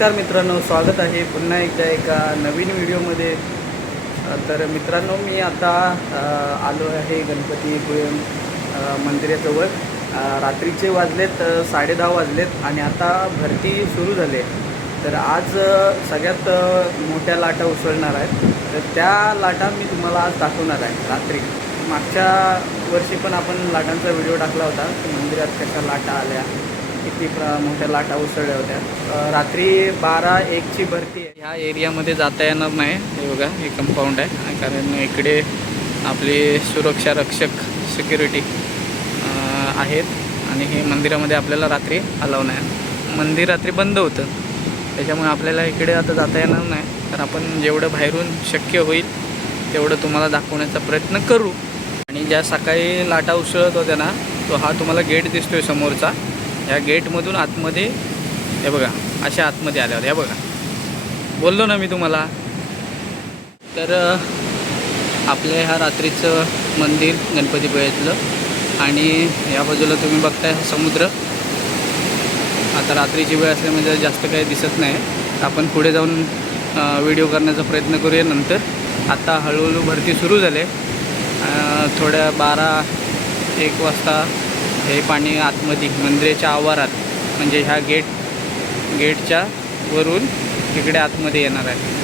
नमस्कार मित्रांनो स्वागत आहे पुन्हा एकदा एका नवीन व्हिडिओमध्ये. तर मित्रांनो मी आता आलो आहे गणपतीपुळे मंदिराजवळ. रात्रीचे वाजलेत अ, साडेदहा वाजलेत आणि आता भरती सुरू झाली. आहे तर आज सगळ्यात मोठ्या लाटा उसळणार आहेत. तर त्या लाटा मी तुम्हाला आज दाखवणार आहे रात्री. मागच्या वर्षी पण आपण लाटांचा व्हिडिओ टाकला होता की मंदिरात कशा लाटा आल्या. किती मोठ्या लाटा उसळल्या होत्या. रात्री बारा एकची भरती आहे. ह्या एरियामध्ये जाता येणार नाही. हे बघा हे कंपाऊंड आहे. कारण इकडे आपले सुरक्षा रक्षक सिक्युरिटी आहेत. आणि हे मंदिरामध्ये आपल्याला रात्री अलाव नाही. मंदिर रात्री बंद होतं. त्याच्यामुळे आपल्याला इकडे आता जाता येणार नाही. तर आपण जेवढं बाहेरून शक्य होईल तेवढं तुम्हाला दाखवण्याचा प्रयत्न करू. आणि ज्या सकाळी लाटा उसळत होत्या ना तो हा तुम्हाला गेट दिसतोय समोरचा. या गेटमधून आतमध्ये हे बघा अशा आतमध्ये आल्या होत्या बघा. बोललो ना मी तुम्हाला. तर आपल्या ह्या रात्रीचं मंदिर गणपतीपुळ्यातलं आणि या बाजूला तुम्ही बघताय समुद्र. आता रात्रीची वेळ असल्यामुळे जास्त काही दिसत नाही. आपण पुढे जाऊन व्हिडिओ करण्याचा प्रयत्न करूया नंतर. आता हळूहळू भरती सुरू झाले. थोड्या बारा एक वाजता हे पाणी आतमध्ये मंदिराच्या आवारात म्हणजे ह्या गेट गेटच्या वरून तिकडे आतमध्ये येणार आहे.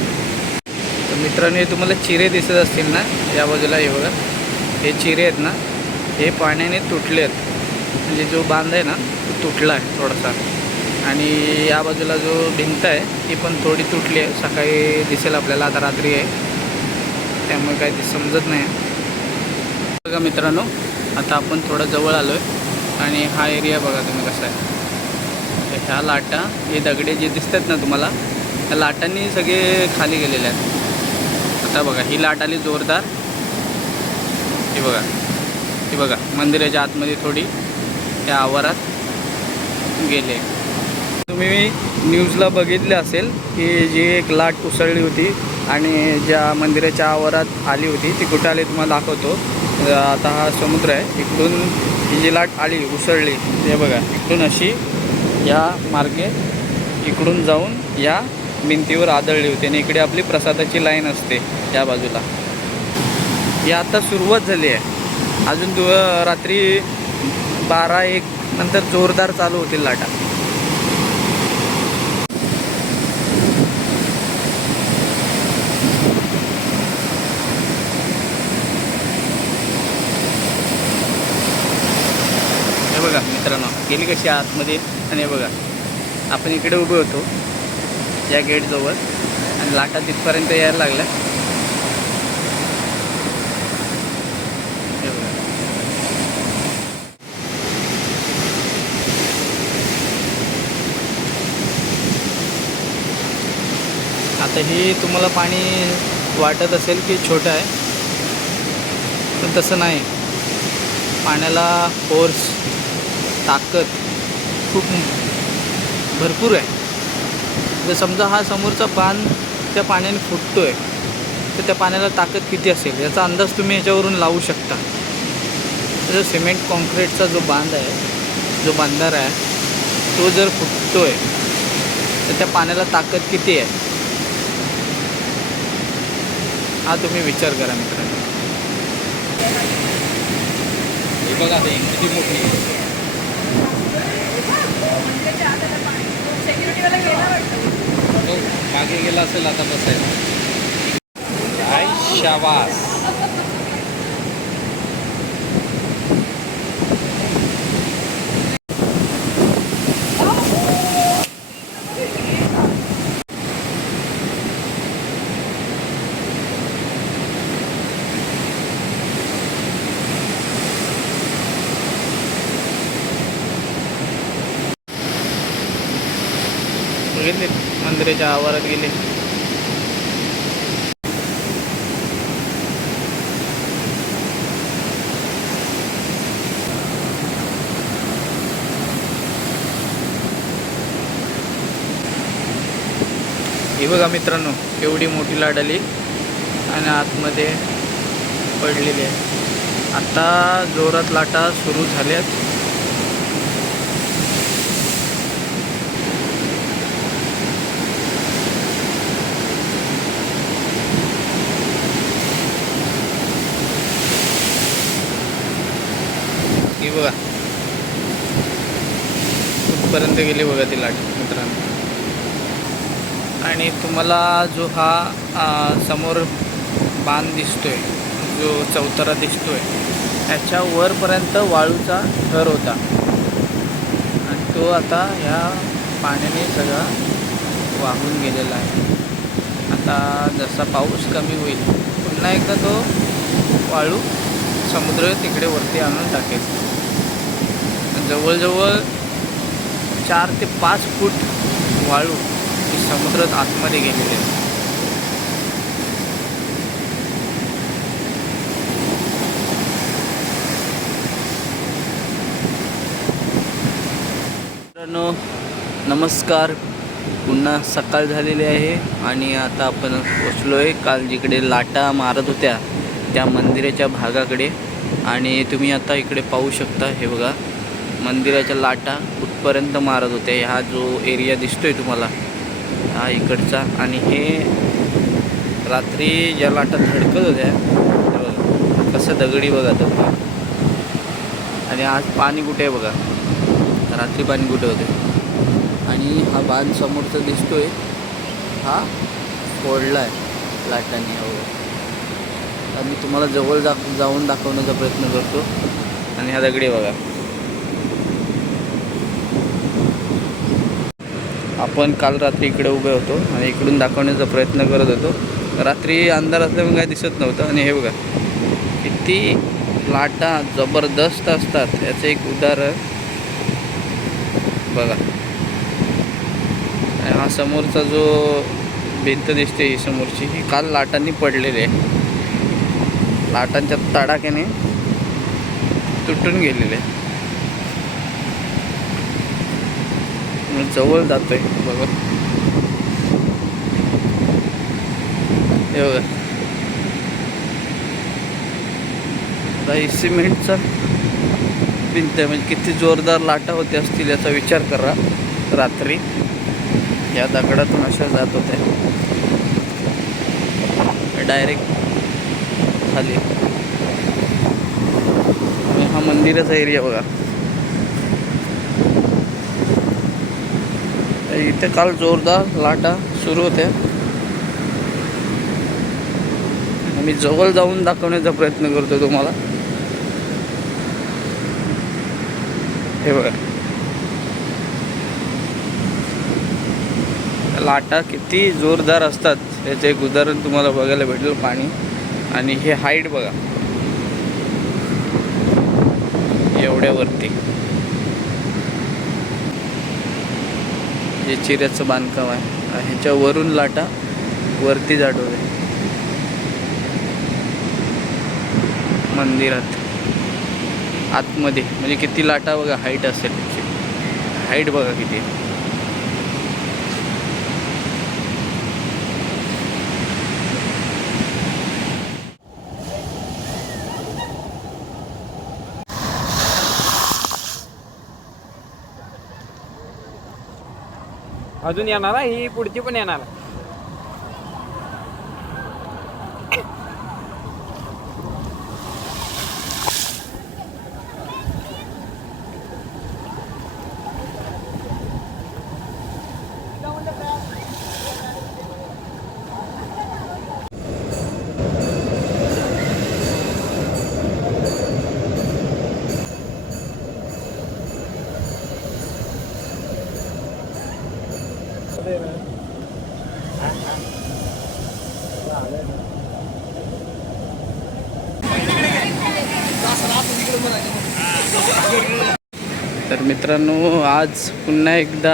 तर मित्रांनो हे तुम्हाला चिरे दिसत असतील ना या बाजूला हे बघा. हे चिरे आहेत ना हे पाण्याने तुटले आहेत. म्हणजे जो बांध आहे ना तो तुटला आहे थोडासा. आणि या बाजूला जो भिंत आहे ती पण थोडी तुटली आहे. सकाळी दिसेल आपल्याला आता रात्री आहे. त्यामुळे काही ते समजत नाही. बघा मित्रांनो आता आपण थोडं जवळ आलो आहे आणि हा एरिया बघा तुम्ही कसा आहे. तर ह्या लाटा हे दगडे जे दिसतात ना तुम्हाला त्या लाटांनी सगळे खाली गेलेले आहेत. आता बघा ही लाट आली जोरदार. ही बघा ही बघा मंदिराच्या आतमध्ये थोडी त्या आवारात गेले. तुम्ही न्यूजला बघितले असेल की जी एक लाट उसळली होती आणि ज्या मंदिराच्या आवारात आली होती ती कुठं आली तुम्हाला दाखवतो. आता हा समुद्र आहे. इकडून ही जी लाट आली उसळली ते बघा. इकडून अशी या मार्गे इकडून जाऊन या भिंतीवर आदळली होती आणि इकडे आपली प्रसादाची लाईन असते या बाजूला. ही आता सुरुवात झाली आहे. अजून दु रात्री बारा एक नंतर जोरदार चालू होतील लाटा हे बघा मित्रांनो गेली कशी आतमध्ये? आणि बघा आपण इकडे उभे होतो या गेटजवळ आणि लाटा तिथपर्यंत यायला लागल्या. आता ही तुम्हाला पाणी वाटत असेल की छोटं आहे पण तसं नाही. पाण्याला फोर्स ताकद खूप भरपूर आहे. जर समजा हा समोरचा बांध त्या पाण्याने फुटतो आहे तर त्या पाण्याला ताकद किती असेल? याचा अंदाज तुम्ही याच्यावरून लावू शकता. जो सिमेंट कॉन्क्रीटचा जो बांध आहे जो बांधार आहे तो जर फुटतो आहे तर त्या पाण्याला ताकद किती आहे? हा तुम्ही विचार करा मित्रांनो. हे बघा ते किती मोठी आहे. तो मागे असेल आता बसायला काय शाबास. गेले मंदिराच्या आवारात गेले. ही बघा मित्रांनो एवढी मोठी लाट आली आणि आतमध्ये पडलेली आहे. आता जोरात लाटा सुरू झाल्यात. कुठे गेली बघा ती लाट मित्रांनो. आणि तुम्हाला जो हा समोर बांध दिसतोय जो चौतारा दिसतोय त्याच्या वरपर्यंत वाळूचा थर होता. आणि तो आता ह्या पाण्याने सगळा वाहून गेलेला आहे. आता जसा पाऊस कमी होईल पुन्हा एकदा तो वाळू समुद्र तिकडे वरती आणून टाकेल. जवळजवळ चार ते पाच फूट वाळू ही समुद्रात आतमध्ये गेलेली आहे. मित्रांनो नमस्कार. पुन्हा सकाळ झालेली आहे आणि आता आपण पोचलो आहे काल जिकडे लाटा मारत होत्या त्या मंदिराच्या भागाकडे. आणि तुम्ही आता इकडे पाहू शकता हे बघा. मंदिराच्या लाटा कुठपर्यंत मारत होत्या हा जो एरिया दिसतोय तुम्हाला हा इकडचा. आणि हे रात्री ज्या लाटा धडकत होत्या बघा कसं दगडी बघा तर. आणि आज पाणी कुठे आहे बघा? रात्री पाणी कुठे होते? आणि हा बांध समोरचा दिसतोय. हा फोडला आहे लाटांनी हो. हा. बघा. मी तुम्हाला जवळ दाख जाऊन दाखवण्याचा प्रयत्न करतो. आणि हा दगडी बघा. आपण काल रात्री इकडे उभे होतो आणि इकडून दाखवण्याचा प्रयत्न करत होतो. रात्री अंधार असल्यामुळे काय दिसत नव्हतं. आणि हे बघा किती लाटा जबरदस्त असतात. याचं एक उदाहरण बघा. आणि हा समोरचा जो भिंत दिसते ही समोरची ही काल लाटांनी पडलेली आहे. लाटांच्या तडाख्याने तुटून गेलेले आहे. मी जवळ आहे बघा. हे बघा. आता सिमेंटचा भिंत आहे. म्हणजे किती जोरदार लाटा होत्या असतील याचा विचार करा. रात्री. या दगडातून अशा जात होत्या. डायरेक्ट खाली. हा मंदिराचा एरिया बघा. इथे काल जोरदार लाटा सुरू होत्या. मी जवळ जाऊन दाखवण्याचा प्रयत्न करतो तुम्हाला. हे बघा. लाटा किती जोरदार असतात. याचं एक उदाहरण तुम्हाला बघायला भेटेल पाणी. आणि हे हाईट बघा. एवढ्यावरती. जे चिऱ्याचं बांधकाम आहे ह्याच्या वरून लाटा वरती जाडवले मंदिरात. आतमध्ये. म्हणजे किती लाटा बघा हाईट असेल. हाईट बघा किती. अजून येणार आहे, ही पुढची पण येणार आहे. मित्रांनो आज पुन्हा एकदा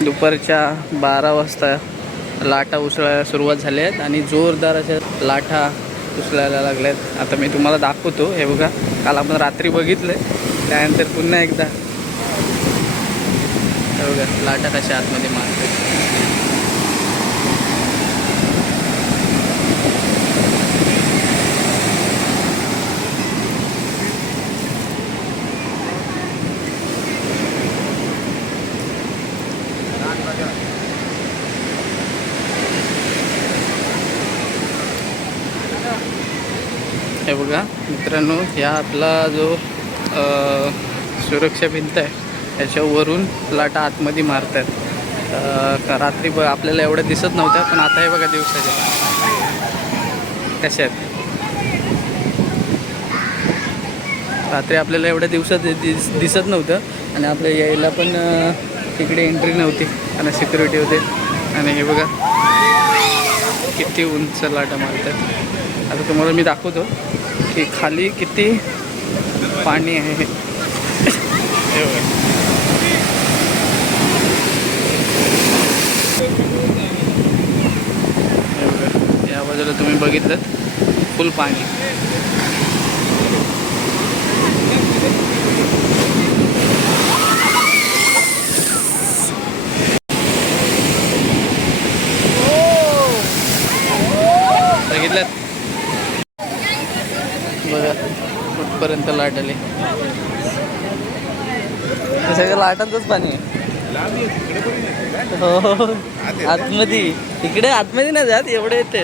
दुपारच्या बारा वाजता लाटा उसळायला सुरुवात झाल्या आहेत आणि जोरदार अशा लाटा उसळायला लागल्यात. आता मी तुम्हाला दाखवतो. हे बघा काल आपण रात्री बघितलं त्यानंतर पुन्हा एकदा. हे बघा लाटा कशा आतमध्ये मारते हे बघा मित्रांनो ह्या आपला जो सुरक्षा भिंत आहे त्याच्यावरून लाटा आतमध्ये मारतात आहेत रात्री ब आपल्याला एवढं दिसत नव्हत्या पण आता हे बघा दिवसाच्या कशा आहेत? रात्री आपल्याला एवढ्या दिवसात दिस दिसत नव्हतं आणि आपल्या यायला पण तिकडे एंट्री नव्हती आणि सिक्युरिटी होते. आणि हे बघा किती उंच लाटा मारतात आता तुम्हाला मी दाखवतो की खाली किती पाणी आहे हे. या बाजूला तुम्ही बघितलं फुल पाणी बघितलं बघा कुठपर्यंत लाट आली हे सगळं लाटांचंच पाणी आहे. हो हो. आतमध्ये. इकडे आतमध्ये नाही जात एवढे येते.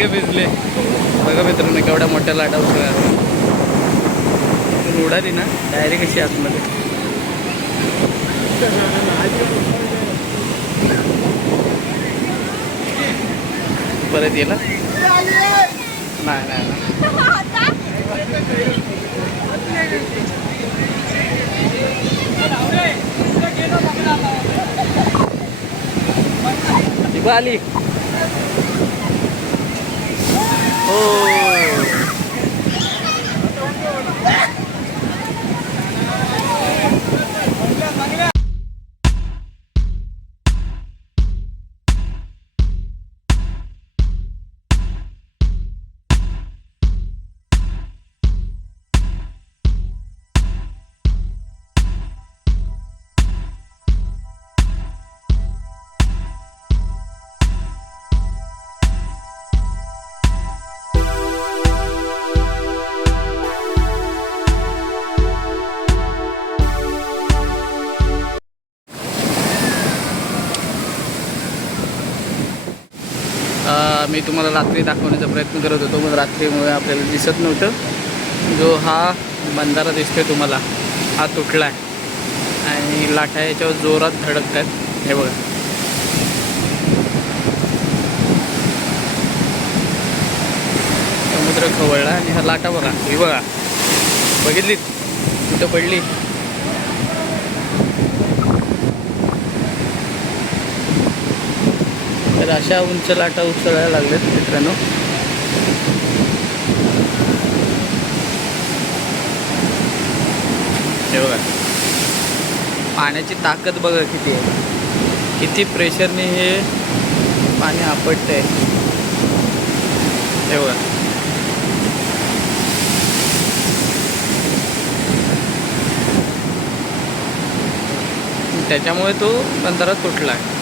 सगळे भिजले. बघा मित्रांनो केवढ्या मोठ्या लाटा उठल्या उडाली ना डायरेक्ट अशी आतमध्ये. परत येला? नाही नाही नाही. बघ आली. हो मी तुम्हाला रात्री दाखवण्याचा प्रयत्न करत होतो पण रात्रीमुळे आपल्याला दिसत नव्हतं. जो हा बंधारा दिसतोय तुम्हाला हा तुटला आहे आणि लाटा याच्यावर जोरात धडकतात हे बघा. समुद्र खवळला आणि हा लाटा बघा ही बघा. बघितली कुठं पडली? तर अशा उंच लाटा उसळायला लागल्यात मित्रांनो. हे बघा. पाण्याची ताकद बघा किती आहे. किती प्रेशरने हे पाणी आपटतंय. हे बघा. त्याच्यामुळे तो बंधारा तुटला आहे.